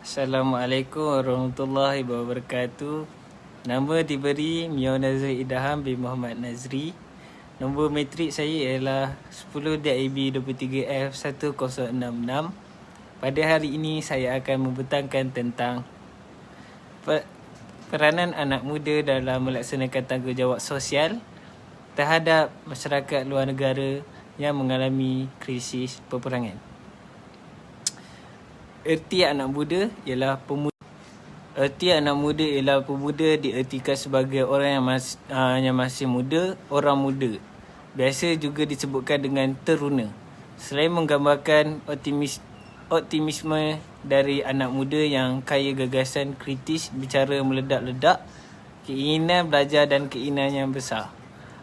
Assalamualaikum warahmatullahi wabarakatuh. Nama diberi Mio Nazri Idham bin Muhammad Nazri. Nombor matrik saya ialah 10 DIB 23F 1066. Pada hari ini saya akan membentangkan tentang peranan anak muda dalam melaksanakan tanggungjawab sosial terhadap masyarakat luar negara yang mengalami krisis peperangan. Erti anak muda ialah pemuda diertikan sebagai orang yang masih muda, orang muda. Biasa juga disebutkan dengan teruna. Selain menggambarkan optimisme dari anak muda yang kaya gagasan kritis, bicara meledak-ledak, keinginan belajar dan keinginan yang besar.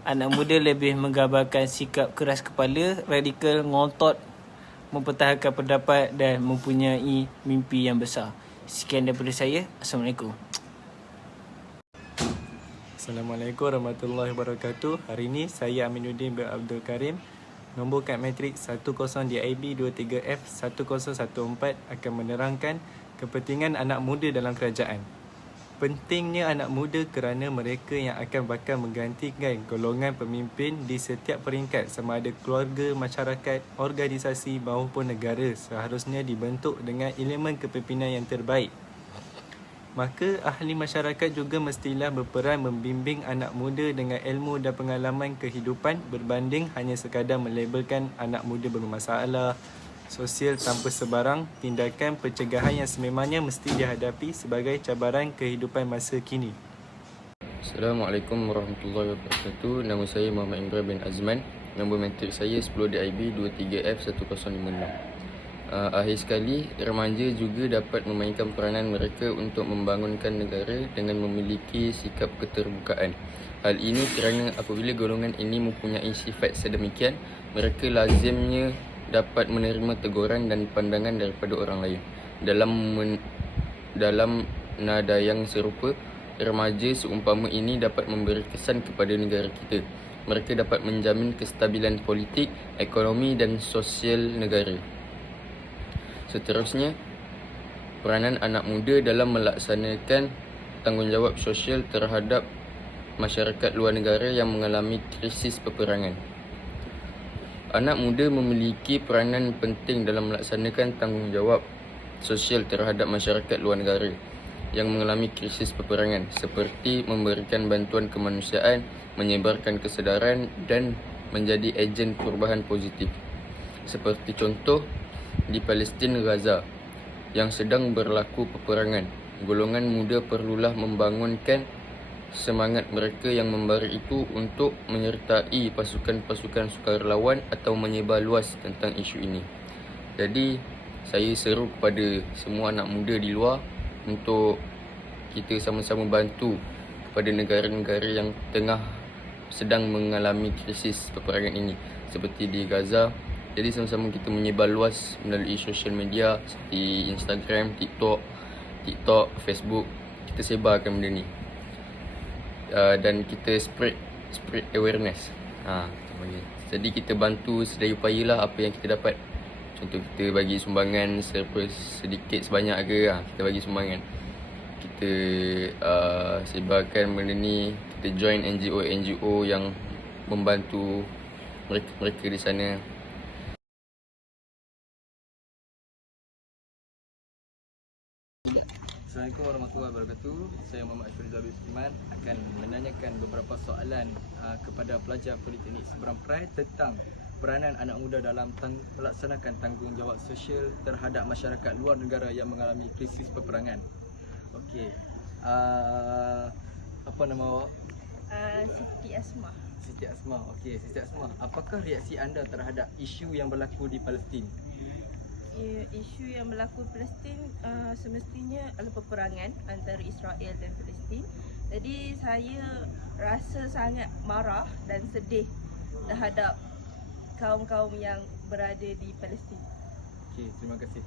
Anak muda lebih menggambarkan sikap keras kepala, radikal, ngotot, mempertahankan pendapat dan mempunyai mimpi yang besar. Sekian daripada saya. Assalamualaikum. Assalamualaikum warahmatullahi wabarakatuh. Hari ini saya Aminuddin bin Abdul Karim, nombor kad matrik 10 DIB 23F 1014 akan menerangkan kepentingan anak muda dalam kerajaan. Pentingnya anak muda kerana mereka yang akan bakal menggantikan golongan pemimpin di setiap peringkat sama ada keluarga, masyarakat, organisasi maupun negara seharusnya dibentuk dengan elemen kepimpinan yang terbaik. Maka ahli masyarakat juga mestilah berperan membimbing anak muda dengan ilmu dan pengalaman kehidupan berbanding hanya sekadar melabelkan anak muda bermasalah sosial tanpa sebarang tindakan pencegahan yang sememangnya mesti dihadapi sebagai cabaran kehidupan masa kini. Assalamualaikum warahmatullahi wabarakatuh. Nama saya Muhammad Imran bin Azman. Nombor matrik saya 10 DIB 23F 1056. Akhir sekali, remaja juga dapat memainkan peranan mereka untuk membangunkan negara dengan memiliki sikap keterbukaan. Hal ini kerana apabila golongan ini mempunyai sifat sedemikian, mereka lazimnya dapat menerima teguran dan pandangan daripada orang lain. Dalam nada yang serupa, remaja seumpama ini dapat memberi kesan kepada negara kita. Mereka dapat menjamin kestabilan politik, ekonomi dan sosial negara. Seterusnya, peranan anak muda dalam melaksanakan tanggungjawab sosial terhadap masyarakat luar negara yang mengalami krisis peperangan. Anak muda memiliki peranan penting dalam melaksanakan tanggungjawab sosial terhadap masyarakat luar negara yang mengalami krisis peperangan, seperti memberikan bantuan kemanusiaan, menyebarkan kesedaran dan menjadi ejen perubahan positif. Seperti contoh, di Palestin Gaza yang sedang berlaku peperangan, golongan muda perlulah membangunkan semangat mereka yang membara itu untuk menyertai pasukan-pasukan sukarelawan atau menyebar luas tentang isu ini. Jadi, saya seru kepada semua anak muda di luar untuk kita sama-sama bantu kepada negara-negara yang sedang mengalami krisis peperangan ini seperti di Gaza. Jadi sama-sama kita menyebar luas melalui sosial media seperti Instagram, TikTok, Facebook. Kita sebarkan benda ni. Dan kita spread awareness. Jadi kita bantu sedaya upayalah apa yang kita dapat. Contoh kita bagi sumbangan sedikit sebanyak ke, kita bagi sumbangan. Kita sebarkan benda ni, kita join NGO yang membantu mereka di sana. Assalamualaikum warahmatullahi wabarakatuh. Saya Muhammad Ashfrizal bin Sulaiman akan menanyakan beberapa soalan kepada pelajar Politeknik Seberang Perai tentang peranan anak muda dalam melaksanakan tanggungjawab sosial terhadap masyarakat luar negara yang mengalami krisis peperangan. Okey. Apa nama awak? Siti Asma. Siti Asma. Okey, Siti Asma. Apakah reaksi anda terhadap isu yang berlaku di Palestin? Isu yang berlaku Palestin semestinya adalah peperangan antara Israel dan Palestin. Jadi saya rasa sangat marah dan sedih terhadap kaum-kaum yang berada di Palestin. Okey, terima kasih.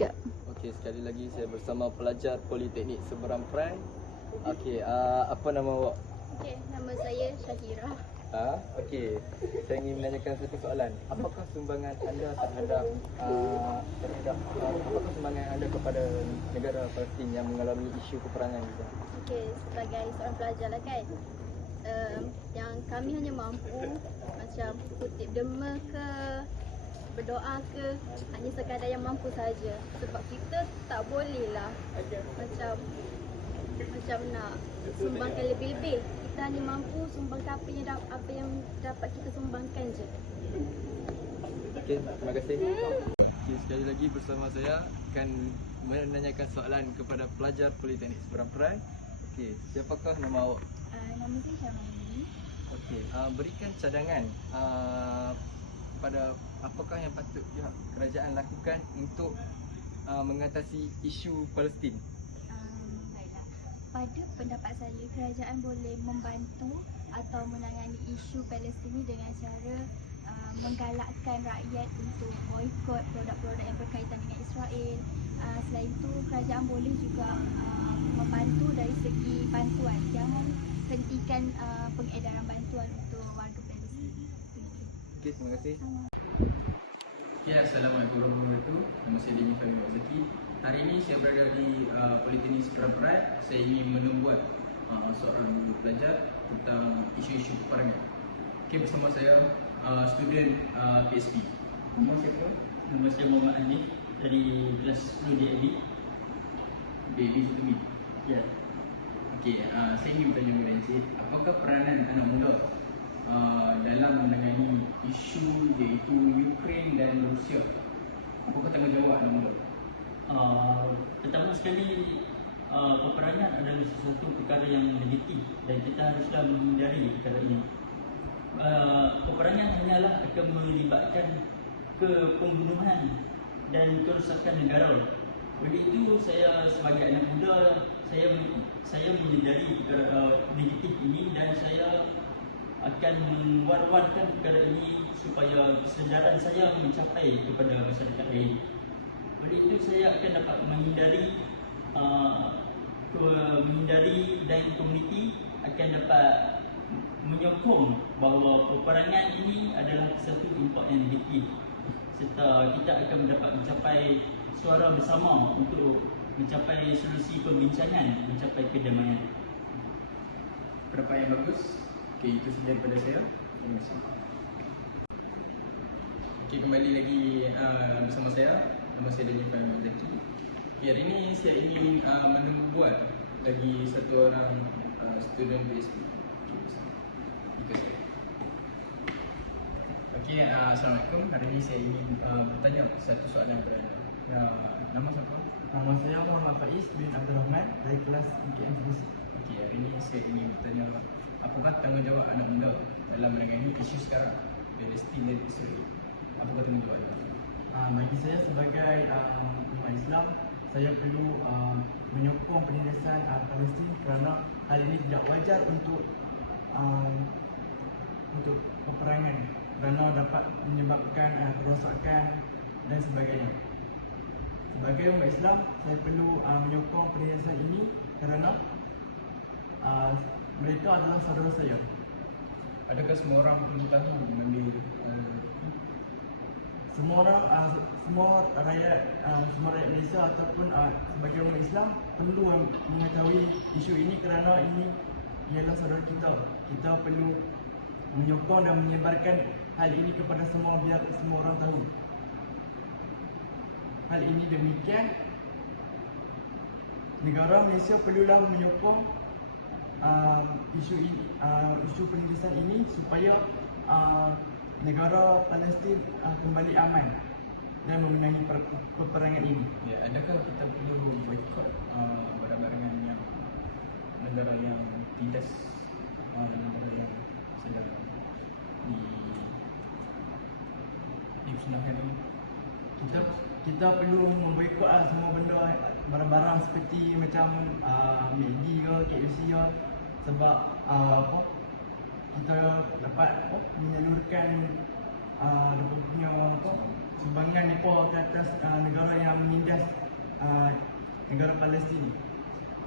Ya. Okey, sekali lagi saya bersama pelajar Politeknik Seberang Perai. Okey, apa nama awak? Okey, nama saya Syahira. Okey, saya ingin menanyakan satu soalan. Apakah sumbangan anda apakah sumbangan anda kepada negara Palestin yang mengalami isu peperangan di sana? Okey, sebagai seorang pelajar lah kan, yang kami hanya mampu macam kutip derma ke, berdoa ke, hanya sekadar yang mampu saja. Sebab kita tak boleh lah macam nak sumbangkan lebih-lebih. Kita hanya mampu sumbangkan apa yang dapat kita sumbangkan je. Okey, terima kasih. Okey, sekali lagi bersama saya akan menanyakan soalan kepada pelajar Politeknik Seberang Perai. Okey, siapakah nama awak? Nama saya Syamini. Okey, berikan cadangan pada apakah yang patut pihak kerajaan lakukan untuk mengatasi isu Palestin. Baiklah. Pada pendapat saya, kerajaan boleh membantu atau menangani isu Palestin ini dengan cara menggalakkan rakyat untuk boikot produk-produk yang berkaitan dengan Israel. Selain itu, kerajaan boleh juga membantu dari segi bantuan. Jangan hentikan pengedaran bantuan untuk warga Palestin. Okey, terima kasih. Ya, Assalamualaikum warahmatullahi wabarakatuh. Nama saya Dini Fahmi Wazaki. Hari ini saya berada di Politeknik Seberang Perai. Saya ingin membuat seorang pelajar tentang isu-isu peperangan. Okey, bersama saya student PSP. Nama siapa? Nama saya Muhammad Ali dari kelas 10 DAB. Baby Sutumi. Ya. Okey, saya ingin bertanya kepada Encik, apakah peranan anak muda dalam menangani isu iaitu Ukraine dan Rusia? Apakah tanggungjawab anak muda? Pertama sekali, peperangan adalah sesuatu perkara yang legitim dan kita haruslah menghindari perkara ini. Peperangan hanyalah akan melibatkan pembunuhan dan kerosakan negara. Oleh itu, saya sebagai anak muda, saya menyedari legitim ini dan saya akan war-warkan perkara ini supaya kesedaran saya mencapai kepada masyarakat lain. Oleh itu, saya akan dapat menghindari dan komuniti akan dapat menyokong bahawa peperangan ini adalah satu impak yang legitim, serta kita akan dapat mencapai suara bersama untuk mencapai solusi perbincangan, mencapai kedamaian. Pendapat yang bagus. Okey, itu sahaja daripada saya. Terima kasih. Okey, kembali lagi bersama saya. Nama saya Daniel Fahmi Wazaki. Okey, hari ini saya ingin membuat lagi satu orang student PSP. Okey, Assalamualaikum. Hari ini saya ingin bertanya satu soalan kepada anda. Nama siapa? Nama saya Muhammad Faiz bin Abdul Rahman dari kelas UKM Fungsi. Okey, hari ini saya ingin bertanya apakah tanggungjawab anak muda dalam menangani isu sekarang Palestin dan Israel? Apakah tanggungjawab anda? Bagi saya sebagai umat Islam, saya perlu menyokong penindasan Palestin kerana hal ini tidak wajar untuk peperangan kerana dapat menyebabkan kerosakan dan sebagainya. Sebagai umat Islam, saya perlu menyokong penindasan ini kerana mereka adalah saudara saya. Adakah semua orang perlu tahu mengambil Semua rakyat Malaysia ataupun sebagai umat Islam perlu mengetahui isu ini kerana ini ialah saudara kita. Kita perlu menyokong dan menyebarkan hal ini kepada semua biar semua orang tahu. Hal ini demikian, negara Malaysia perlulah menyokong isu penindasan ini supaya negara Palestin kembali aman dan memenangi peperangan ini. Ya, adakah kita perlu boikot barang-barangan yang negara yang tindas, negara yang sedang dimusnahkan ini? Kita perlu memboikot semua benda, barang-barang seperti macam McD ke, KFC ke, sebab kita dapat menyalurkan dia punya sumbangan mereka ke atas negara yang menindas negara Palestin.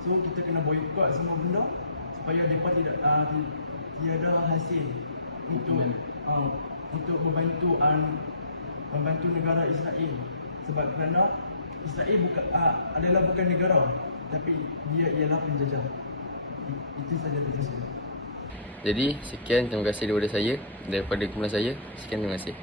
So kita kena boikot semua benda supaya mereka tidak tiada hasil untuk membantu negara Israel, sebab kerana Israel bukan negara, tapi dia ialah penjajah. Itu saja terima kasih. Jadi sekian, terima kasih daripada saya, daripada kumpulan saya. Sekian, terima kasih.